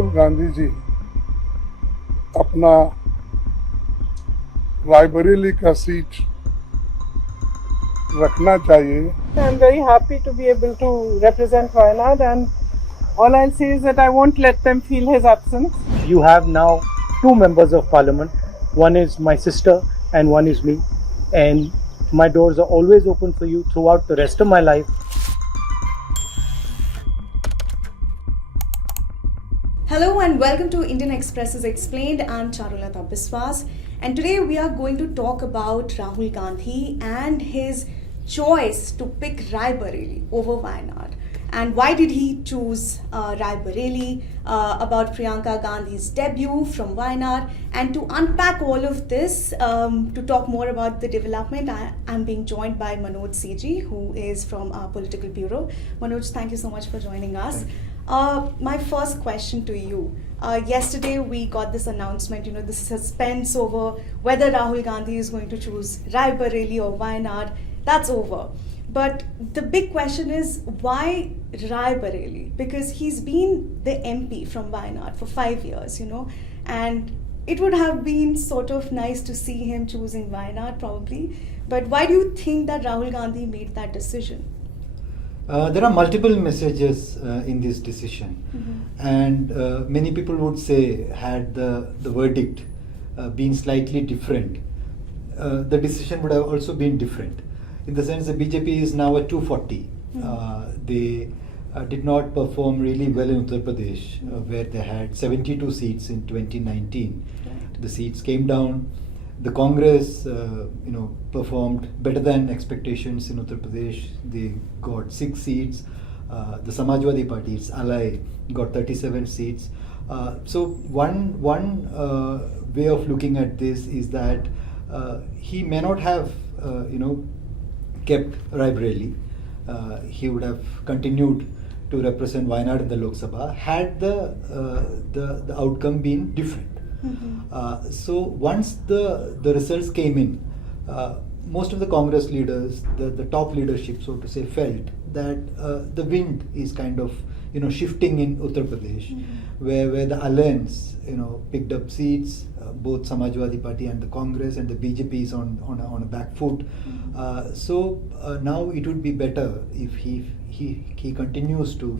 राहुल गांधी जी अपना रायबरेली का सीट रखना चाहिए. I'm very happy to be able to represent Wayanad, and all I'll say is that I won't let them feel his absence. You have now two members of parliament. One is my sister and one is me. And my doors are always open for you throughout the rest of my life. Hello and welcome to Indian Express's Explained. I'm Charulata Biswas, and today we are going to talk about Rahul Gandhi and his choice to pick Rae Bareli over Wayanad. And why did he choose Rae Bareli, about Priyanka Gandhi's debut from Wayanad, and to unpack all of this, to talk more about the development, I'm being joined by Manoj CG, who is from our political bureau. Manoj, thank you so much for joining us. My first question to you. Yesterday we got this announcement, the suspense over whether Rahul Gandhi is going to choose Rae Bareli or Wayanad, that's over. But the big question is, why Rae Bareli? Because he's been the MP from Wayanad for 5 years, and it would have been sort of nice to see him choosing Wayanad probably. But why do you think that Rahul Gandhi made that decision? There are multiple messages in this decision, and many people would say, had the verdict been slightly different, the decision would have also been different. In the sense that BJP is now at 240. They did not perform really well in Uttar Pradesh, where they had 72 seats in 2019. Right. The seats came down. The Congress, performed better than expectations in Uttar Pradesh. They got 6 seats. The Samajwadi Party, its ally, got 37 seats. So one way of looking at this is that he may not have, kept Raebareli. He would have continued to represent Wayanad in the Lok Sabha had the outcome been different. So once the results came in, most of the Congress leaders, the top leadership, so to say, felt that the wind is kind of shifting in Uttar Pradesh, where the alliance picked up seats, both Samajwadi Party and the Congress, and the BJP is on a back foot. So now it would be better if he continues to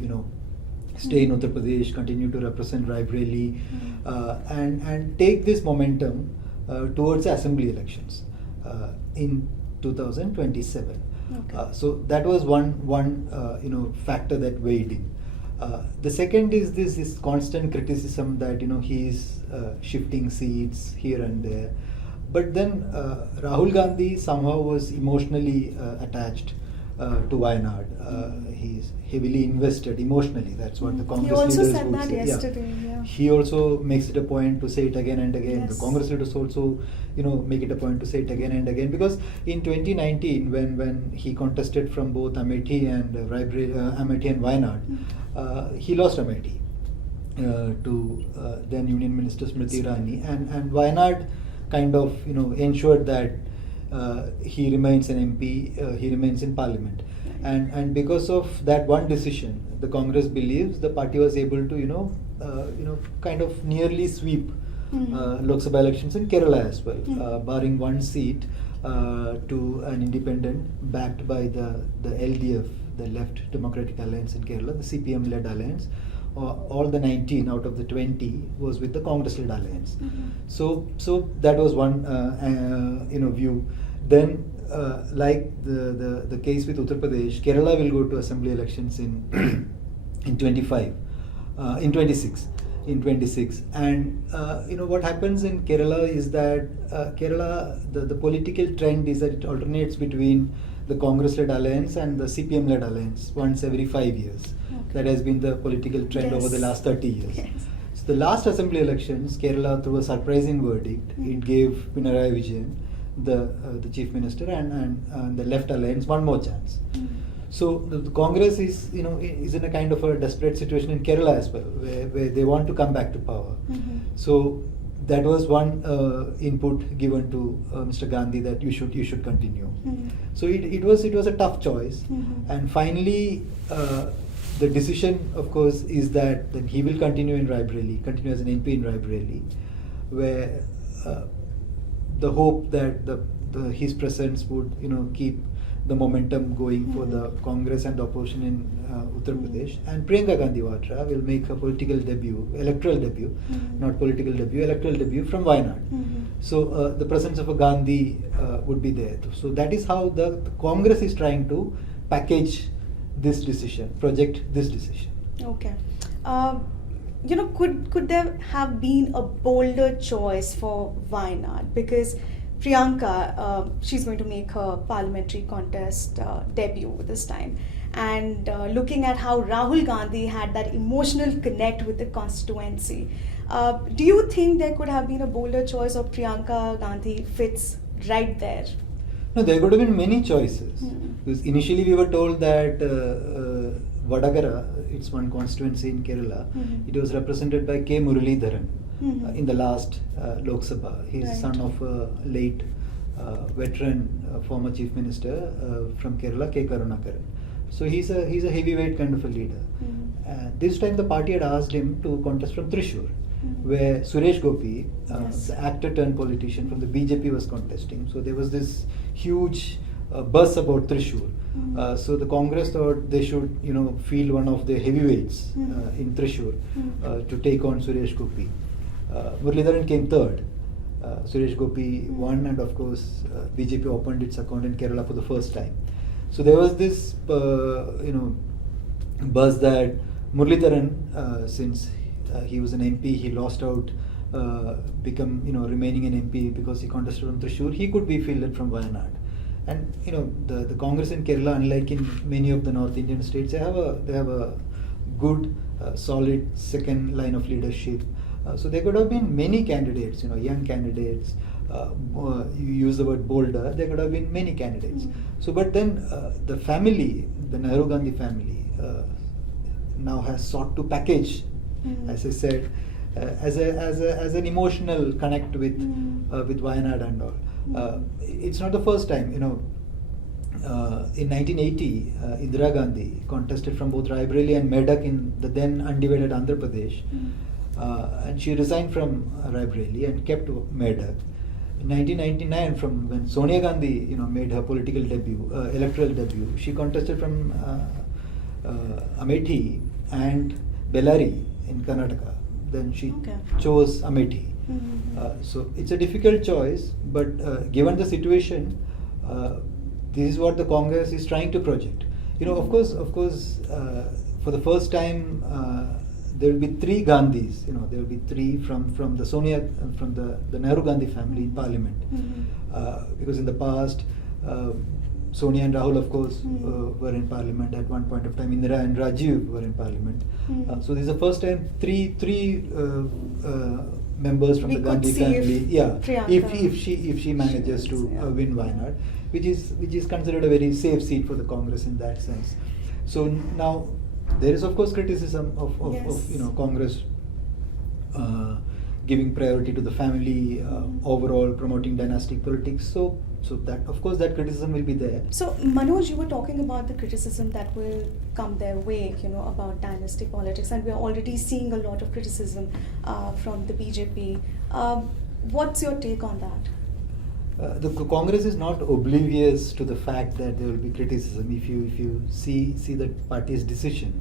stay in Uttar Pradesh, continue to represent Raebareli, and take this momentum towards assembly elections in 2027. Okay. So that was one factor that weighed in. The second is this constant criticism that he is shifting seats here and there, but then Rahul Gandhi somehow was emotionally attached to Wayanad. He's heavily invested emotionally. That's what the Congress leaders would say. He also said that yesterday. Yeah. He also makes it a point to say it again and again. Yes. The Congress leaders also, make it a point to say it again and again. Because in 2019, when he contested from both Amethi and Amethi and Wayanad, he lost Amethi to then Union Minister Smriti Irani, and Wayanad kind of ensured that he remains an MP, he remains in Parliament, and because of that one decision, the Congress believes the party was able to kind of nearly sweep Lok Sabha elections in Kerala as well, barring one seat to an independent backed by the LDF, the Left Democratic Alliance in Kerala, the CPM-led alliance. All the 19 out of the 20 was with the Congress-led alliance. So that was one view. Then, like the case with Uttar Pradesh, Kerala will go to assembly elections in 26, and what happens in Kerala is that Kerala, the political trend is that it alternates between the Congress-led alliance and the CPM-led alliance once every 5 years. Okay. That has been the political trend over the last 30 years. Yes. So the last assembly elections, Kerala, through a surprising verdict, it gave Pinarayi Vijayan, the chief minister, and the left alliance one more chance. So the Congress is in a kind of a desperate situation in Kerala as well, where they want to come back to power. So that was one input given to Mr. Gandhi, that you should continue. So it was a tough choice, and finally the decision, of course, is that then he will continue in Raebareli, continue as an MP in Raebareli, where the hope that his presence would, keep the momentum going for the Congress and the opposition in Uttar Pradesh. And Priyanka Gandhi Vadra will make a political debut, electoral debut, not political debut, electoral debut from Wayanad. So the presence of a Gandhi would be there. So that is how the Congress is trying to package this decision, project this decision. Okay. Could there have been a bolder choice for Wayanad? Because Priyanka, she's going to make her parliamentary contest debut this time. And looking at how Rahul Gandhi had that emotional connect with the constituency, do you think there could have been a bolder choice, or Priyanka Gandhi fits right there? No, there could have been many choices. Because initially we were told that Vadagara, it's one constituency in Kerala, it was represented by K. Muralidharan in the last Lok Sabha. He's Right. son of a late veteran former chief minister from Kerala, K. Karunakaran. So he's a heavyweight kind of a leader. This time the party had asked him to contest from Thrissur, where Suresh Gopi, Yes. the actor turned politician from the BJP, was contesting. So there was this huge buzz about Thrissur. So the Congress thought they should, field one of the heavyweights in Thrissur to take on Suresh Gopi. Muralidharan came third. Suresh Gopi won, and of course BJP opened its account in Kerala for the first time. So there was this, buzz that Muralidharan, since he was an MP, he lost out, remaining an MP because he contested from Thrissur, he could be fielded from Wayanad. And the Congress in Kerala, unlike in many of the North Indian states, they have a good, solid second line of leadership. So there could have been many candidates, young candidates. You use the word bolder. There could have been many candidates. So, but then the family, the Nehru Gandhi family, now has sought to package, as I said, as an emotional connect with Wayanad and all. It's not the first time, in 1980, Indira Gandhi contested from both Raebareli and Medak in the then undivided Andhra Pradesh, and she resigned from Raebareli and kept Medak. In 1999, from when Sonia Gandhi, made her political debut, electoral debut, she contested from Amethi and Bellary in Karnataka. Then she chose Amethi. So it's a difficult choice, but given the situation, this is what the Congress is trying to project. Of course, for the first time, there will be three Gandhis. There will be three from the Sonia, from the Nehru Gandhi family in Parliament, because in the past, Sonia and Rahul, of course, were in Parliament at one point of time. Indira and Rajiv were in Parliament. So this is the first time three members from We the could Gandhi see family. Priyanka If she manages to win Wayanad, which is considered a very safe seat for the Congress in that sense. So now there is of course criticism of Congress giving priority to the family, overall promoting dynastic politics. So that, of course, that criticism will be there. So Manoj, you were talking about the criticism that will come their way, about dynastic politics, and we are already seeing a lot of criticism from the BJP. What's your take on that? The Congress is not oblivious to the fact that there will be criticism. If you see the party's decision,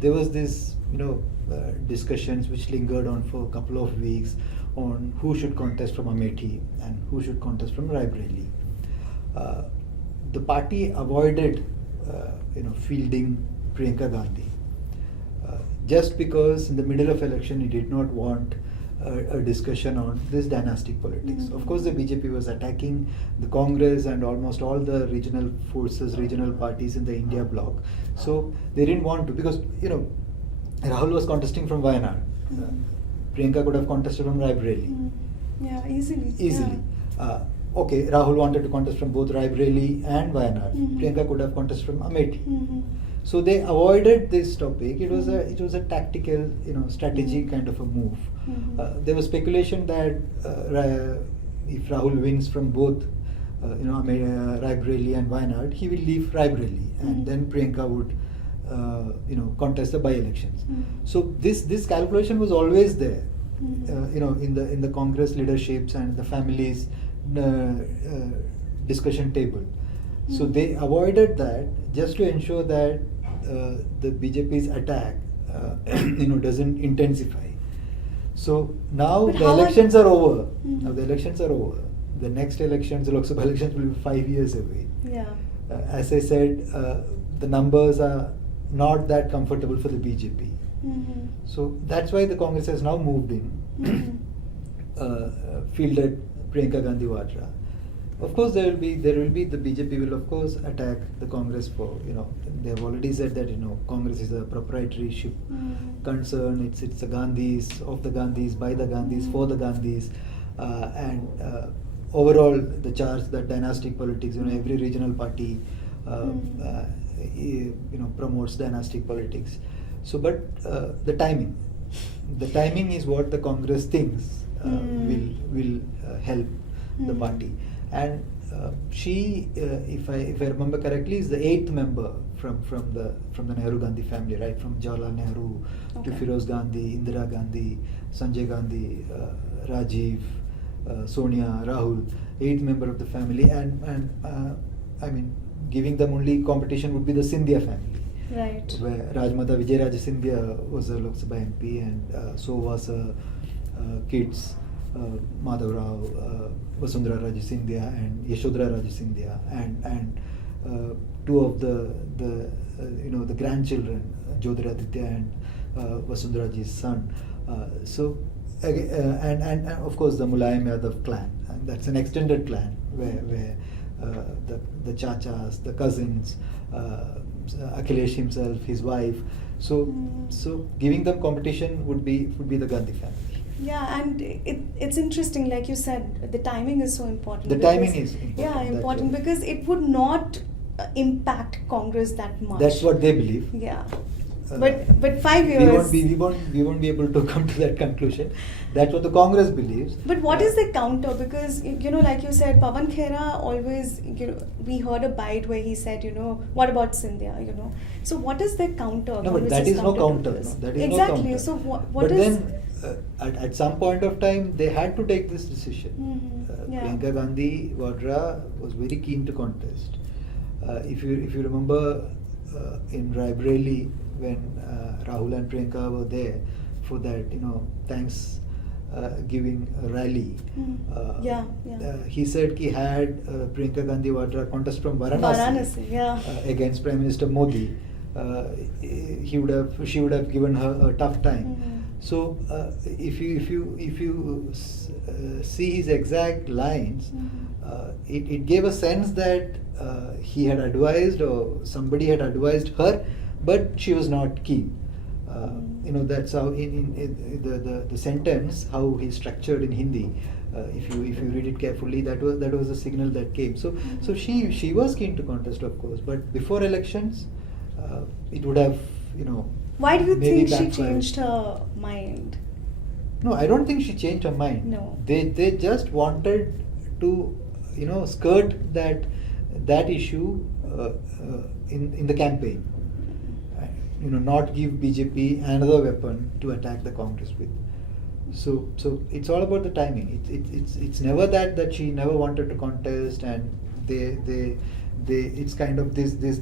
there was this discussions which lingered on for a couple of weeks on who should contest from Amethi and who should contest from Raebareli. The party avoided fielding Priyanka Gandhi just because in the middle of election he did not want a discussion on this dynastic politics. Of course, the BJP was attacking the Congress and almost all the regional forces, regional parties in the India bloc. So they didn't want to, because Rahul was contesting from Wayanad. Priyanka could have contested from Raebareli. Yeah, easily. Okay, Rahul wanted to contest from both Raebareli and Wayanad. Priyanka could have contested from Amethi. So they avoided this topic. It was a tactical, strategy kind of a move. There was speculation that if Rahul wins from both, Raebareli and Wayanad, he will leave Raebareli, and then Priyanka would contest the by-elections. So this calculation was always there, in the Congress leaderships and the families discussion table. So they avoided that just to ensure that the BJP's attack, doesn't intensify. So now But the how are- elections are over. Now the elections are over. The next elections, the Lok Sabha elections, will be 5 years away. Yeah. As I said, the numbers are not that comfortable for the BJP. So that's why the Congress has now moved in, fielded Priyanka Gandhi Vadra. Of course, there will be the BJP will of course attack the Congress for they have already said that Congress is a proprietoryship concern. It's the Gandhis, of the Gandhis, by the Gandhis, for the Gandhis, and overall the charge that dynastic politics. Every regional party promotes dynastic politics. So, but the timing is what the Congress thinks will help the party. And she, if I remember correctly, is the 8th member from the Nehru Gandhi family, right? From Jawaharlal Nehru to Firoz Gandhi, Indira Gandhi, Sanjay Gandhi, Rajiv, Sonia, Rahul, 8th member of the family, and I mean, giving them only competition would be the Scindia family. Right. Where Rajmata Vijayaraja Scindia was a Lok Sabha MP, and so was kids Madhav Rao, Vasundhara Raje Scindia, and Yashodhara Raje Scindia, and two of the grandchildren, Jyotiraditya and Vasundhara Ji's son. And of course the Mulayam Yadav clan, and that's an extended clan where the chachas, the cousins, Akhilesh himself, his wife. So giving them competition would be the Gandhi family. Yeah, and it's interesting, like you said, the timing is so important. The timing is important. Yeah, that's important right. because it would not impact Congress that much. That's what they believe. Yeah. But 5 years. We won't be able to come to that conclusion. That's what the Congress believes. But what is the counter? Because like you said, Pawan Khera always, we heard a bite where he said, what about Scindia? So what is the counter? No, but that is no counter. No, that is exactly. no counter. So what but is? Then at some point of time they had to take this decision. Yeah. Priyanka Gandhi Vadra was very keen to contest. If you remember in Raebareli, when Rahul and Priyanka were there for that thanks giving rally, he said he had Priyanka Gandhi Vadra contest from Varanasi, against Prime Minister Modi. She would have given her a tough time. So if you see his exact lines, it gave a sense that he had advised, or somebody had advised her, but she was not keen. That's how in the sentence, how he structured in Hindi. If you read it carefully, that was the signal that came. So she was keen to contest, of course, but before elections, it would have Why do you maybe think she backfired. changed her mind? No, I don't think she changed her mind. No. They just wanted to skirt that issue in the campaign. Not give BJP another weapon to attack the Congress with. So it's all about the timing. It's never that she never wanted to contest, and it's kind of this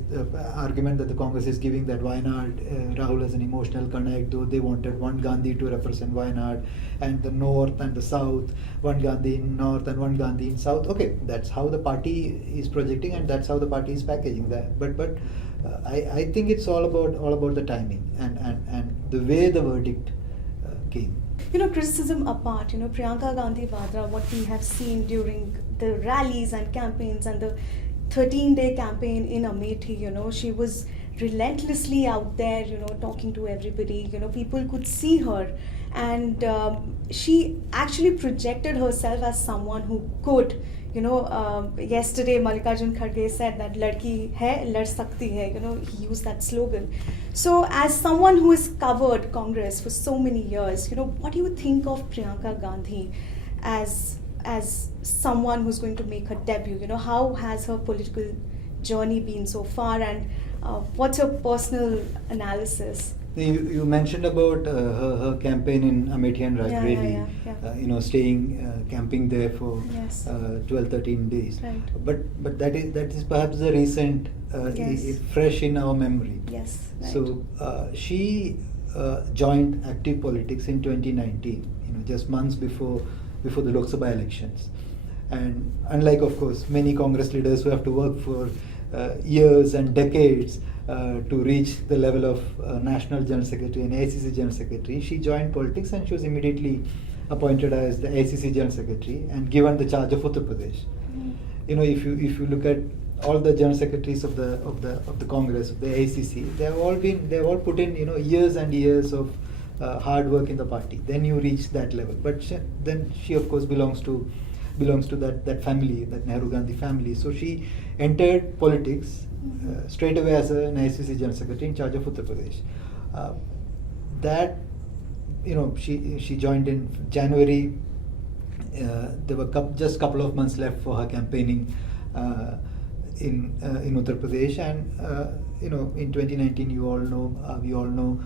argument that the Congress is giving, that Wayanad, Rahul has an emotional connect, though they wanted one Gandhi to represent Wayanad, and the north and the south, one Gandhi in north and one Gandhi in south. Okay, that's how the party is projecting, and that's how the party is packaging that. But I think it's all about the timing and the way the verdict came. Criticism apart, Priyanka Gandhi Vadra, what we have seen during the rallies and campaigns and the 13-day campaign in Amethi, she was relentlessly out there, talking to everybody. People could see her, and she actually projected herself as someone who could. Yesterday Mallikarjun Kharge said that ladki hai, lad sakti hai. He used that slogan. So as someone who has covered Congress for so many years, what do you think of Priyanka Gandhi as someone who's going to make her debut? How has her political journey been so far? And What's your personal analysis? You mentioned about her campaign in Amethi and Raebareli, Yeah. staying, camping there for Yes. 12, 13 days. Right. But that is perhaps the recent, Yes. fresh in our memory. Yes. Right. So she joined active politics in 2019, just months before the Lok Sabha elections. And unlike, of course, many Congress leaders who have to work for years and decades to reach the level of National General Secretary and AICC General Secretary, she joined politics and she was immediately appointed as the AICC General Secretary and given the charge of Uttar Pradesh. If you look at all the general secretaries of the Congress, of the AICC, they have all put in years and years of hard work in the party. Then you reach that level. But then she of course belongs to that family, that Nehru Gandhi family. So she entered politics straight away as an AICC General Secretary in charge of Uttar Pradesh. She joined in January. There were just couple of months left for her campaigning in Uttar Pradesh, and in 2019, we all know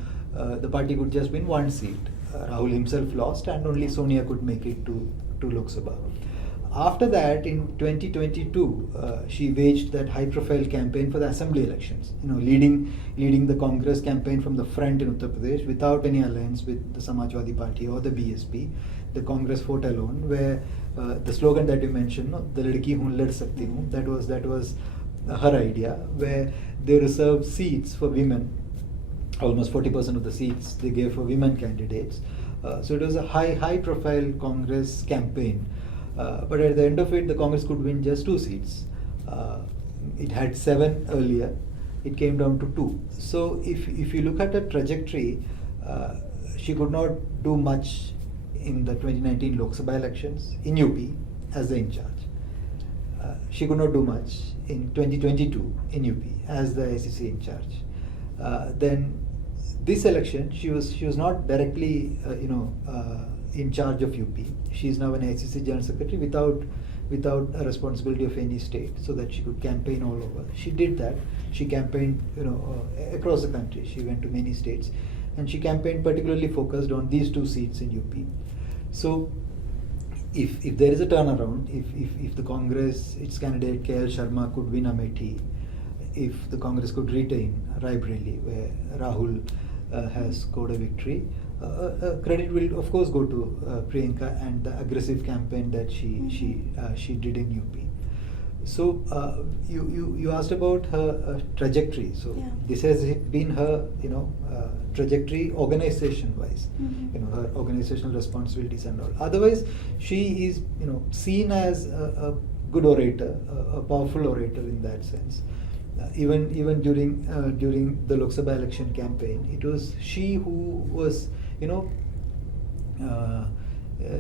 the party could just win one seat. Rahul himself lost, and only Sonia could make it to Lok Sabha. After that, in 2022, she waged that high-profile campaign for the assembly elections. Leading the Congress campaign from the front in Uttar Pradesh without any alliance with the Samajwadi Party or the BSP. The Congress fought alone, where the slogan that you mentioned, "The ladki hoon lad sakti hoon," that was her idea, where they reserved seats for women. Almost 40% of the seats they gave for women candidates. So it was a high-profile Congress campaign. But at the end of it, the Congress could win just 2 seats. It had 7 earlier. It came down to 2. So if you look at the trajectory, she could not do much in the 2019 Lok Sabha elections in UP as the in charge. She could not do much in 2022 in UP as the AICC in charge. Then this election, she was not directly in charge of UP. She is now an AICC General Secretary without a responsibility of any state, so that she could campaign all over. She did that. She campaigned across the country. She went to many states, and she campaigned particularly focused on these 2 seats in UP. So if there is a turnaround, if the Congress, its candidate KL Sharma could win Amethi, if the Congress could retain Raebareli, where Rahul has scored a victory, credit will of course go to Priyanka and the aggressive campaign that she did in UP. So you asked about her trajectory. So Yeah. this has been her trajectory organization wise, her organizational responsibilities and all. Otherwise, she is seen as a good orator, a powerful orator in that sense. Even during the Lok Sabha election campaign, it was she who was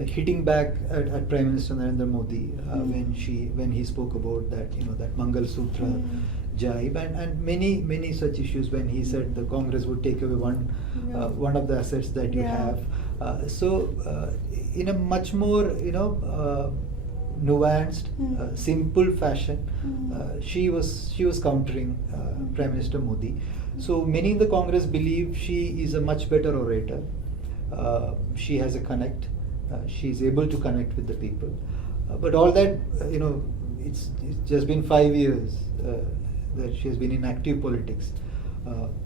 hitting back at Prime Minister Narendra Modi when he spoke about that Mangal Sutra jibe and many such issues, when he said the Congress would take away one of the assets that you have. So in a much more nuanced, simple fashion, she was countering Prime Minister Modi. So many in the Congress believe she is a much better orator. She has a connect. She is able to connect with the people. But all that, it's just been 5 years that she has been in active politics.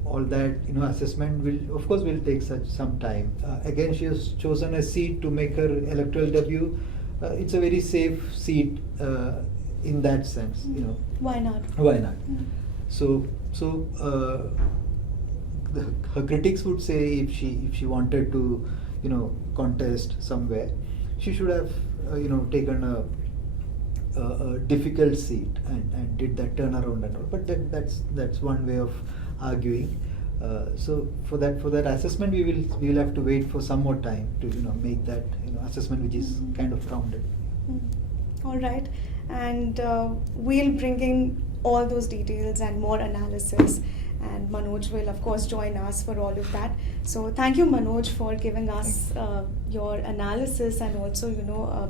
All that, assessment will take some time. Again, she has chosen a seat to make her electoral debut. It's a very safe seat in that sense, Why not? Wayanad. So her critics would say if she wanted to, contest somewhere, she should have, taken a difficult seat and did that turnaround and all. But that's one way of arguing. So for that assessment, we will have to wait for some more time to make that assessment, which is kind of rounded. All right, and we'll bring in all those details and more analysis, and Manoj will of course join us for all of that. So thank you, Manoj, for giving us your analysis and also,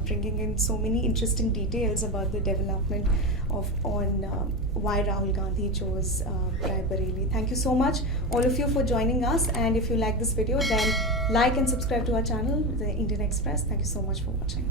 bringing in so many interesting details about the development of on why Rahul Gandhi chose Rae Bareli. Thank you so much, all of you, for joining us. And if you like this video, then like and subscribe to our channel, the Indian Express. Thank you so much for watching.